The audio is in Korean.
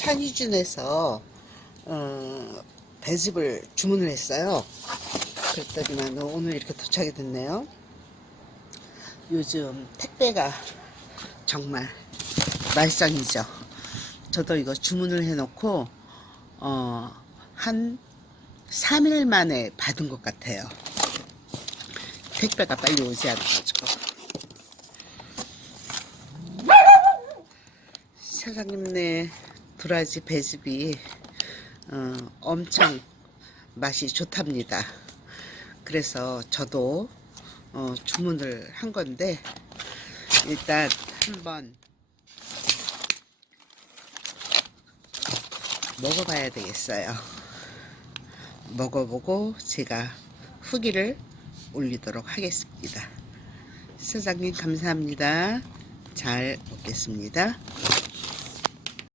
산이준에서 배즙을 주문을 했어요. 그랬더니만 오늘 이렇게 도착이 됐네요. 요즘 택배가 정말 말썽이죠. 저도 이거 주문을 해놓고 한 3일 만에 받은 것 같아요. 택배가 빨리 오지 않아가지고. 사장님네 도라지 배즙이 엄청 맛이 좋답니다. 그래서 저도 주문을 한 건데 일단 한번 먹어봐야 되겠어요. 먹어보고 제가 후기를 올리도록 하겠습니다. 사장님 감사합니다. 잘 먹겠습니다.